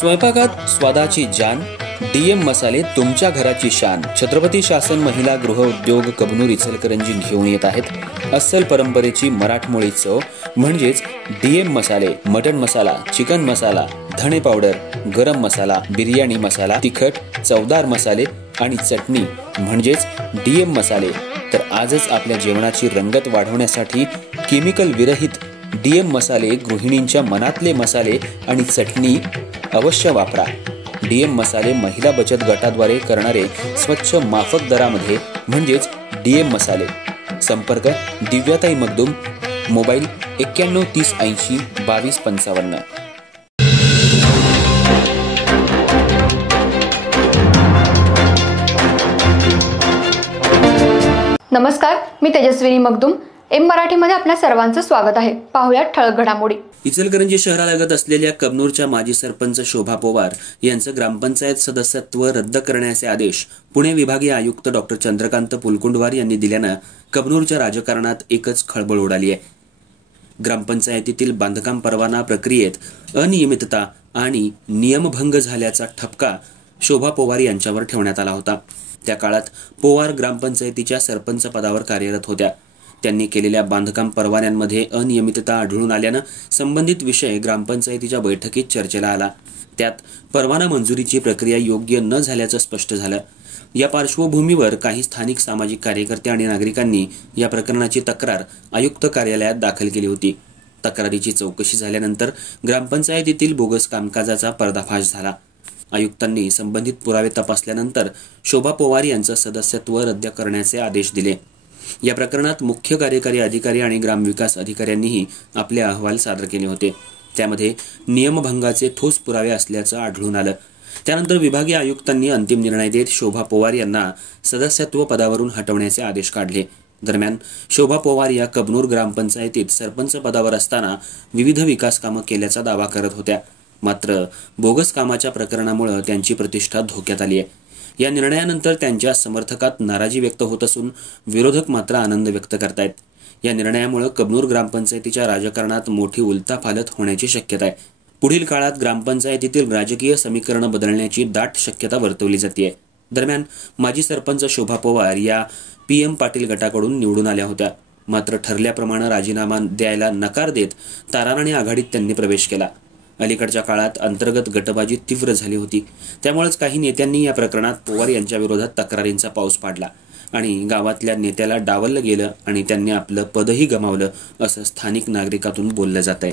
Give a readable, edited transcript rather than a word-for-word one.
स्वयंपाकात स्वादाची जान, डीएम मसाले तुमच्या घराची शान। छत्रपती शासन महिला गृह उद्योग कबनूर इचलकरंजी घेऊन येत आहेत अस्सल परंपरेची मराठमोळी चव म्हणजेच डीएम मसाले। मटन मसाला, चिकन मसाला, धणे पावडर, गरम मसाला, बिर्याणी मसाला, तिखट, चवदार मसाले आणि चटणी म्हणजेच डीएम मसाले। तर आजच आपल्या जेवणाची रंगत वाढवण्यासाठी केमिकल विरहित डीएम मसाले, गृहिणींच्या मनातले मसाले आणि चटणी अवश्य वापरा। डीएम मसाले महिला बचत गटाद्वारे करणारे स्वच्छ माफक दरामध्ये म्हणजेच डीएम मसाले। संपर्क दिव्याताई मगदूम, मोबाईल 91 30 80 22 55। नमस्कार, मी तेजस्विनी मगदूम। एम मराठीमध्ये आपल्या सर्वांचं स्वागत आहे। पाहूया ठळक घडामोडी। इचलकरंजी शहरालगत असलेल्या कबनूरच्या माजी सरपंच शोभा पोवार यांचं ग्रामपंचायत सदस्यत्व रद्द करण्याचे आदेश पुणे विभागीय आयुक्त डॉक्टर चंद्रकांत पुलकुंडवार यांनी दिल्यानं कबनूरच्या राजकारणात एकच खळबळ उडाली आहे। ग्रामपंचायतीतील बांधकाम परवाना प्रक्रियेत अनियमितता आणि नियमभंग झाल्याचा ठपका शोभा पोवार यांच्यावर ठेवण्यात आला होता। त्या काळात पोवार ग्रामपंचायतीच्या सरपंच पदावर कार्यरत होत्या। त्यांनी केलेल्या बांधकाम परवान्यांमध्ये अनियमितता आढळून आल्यानं संबंधित विषय ग्रामपंचायतीच्या बैठकीत चर्चेला आला। त्यात परवाना मंजुरीची प्रक्रिया योग्य न झाल्याचं स्पष्ट झालं। या पार्श्वभूमीवर काही स्थानिक सामाजिक कार्यकर्ते आणि नागरिकांनी या प्रकरणाची तक्रार आयुक्त कार्यालयात दाखल केली होती। तक्रारीची चौकशी झाल्यानंतर ग्रामपंचायतीतील बोगस कामकाजाचा पर्दाफाश झाला। आयुक्तांनी संबंधित पुरावे तपासल्यानंतर शोभा पोवार यांचं सदस्यत्व रद्द करण्याचे आदेश दिले। या प्रकरणात मुख्य कार्यकारी अधिकारी आणि ग्रामविकास अधिकाऱ्यांनीही आपले अहवाल सादर केले होते। त्यामध्ये नियमभंगाचे ठोस पुरावे असल्याचं आढळून आलं। त्यानंतर विभागीय आयुक्तांनी अंतिम निर्णय देत शोभा पोवार यांना सदस्यत्व पदावरून हटवण्याचे आदेश काढले। दरम्यान शोभा पोवार या कबनूर ग्रामपंचायतीत सरपंच पदावर असताना विविध विकास कामं केल्याचा दावा करत होत्या। मात्र बोगस कामाच्या प्रकरणामुळे त्यांची प्रतिष्ठा धोक्यात आली आहे। या निर्णयानंतर त्यांच्या समर्थकात नाराजी व्यक्त होत असून विरोधक मात्र आनंद व्यक्त करतायत। या निर्णयामुळे कबनूर ग्रामपंचायतीच्या राजकारणात मोठी उलथापालथ होण्याची शक्यता आहे। पुढील काळात ग्रामपंचायतीतील राजकीय समीकरण बदलण्याची दाट शक्यता वर्तवली जाते। दरम्यान माजी सरपंच शोभा पोवार या PM पाटील गटाकडून निवडून आल्या होत्या। मात्र ठरल्याप्रमाणे राजीनामा द्यायला नकार देत ताराराणी आघाडीत त्यांनी प्रवेश केला। अलीकडच्या काळात अंतर्गत गटबाजी तीव्र झाली होती। त्यामुळेच काही नेत्यांनी या प्रकरणात पोवार यांच्या विरोधात तक्रारींचा पाऊस पाडला आणि गावातल्या नेत्याला डावललं गेलं आणि त्यांनी आपलं पदही गमावलं असं स्थानिक नागरिकातून बोललं जात आहे।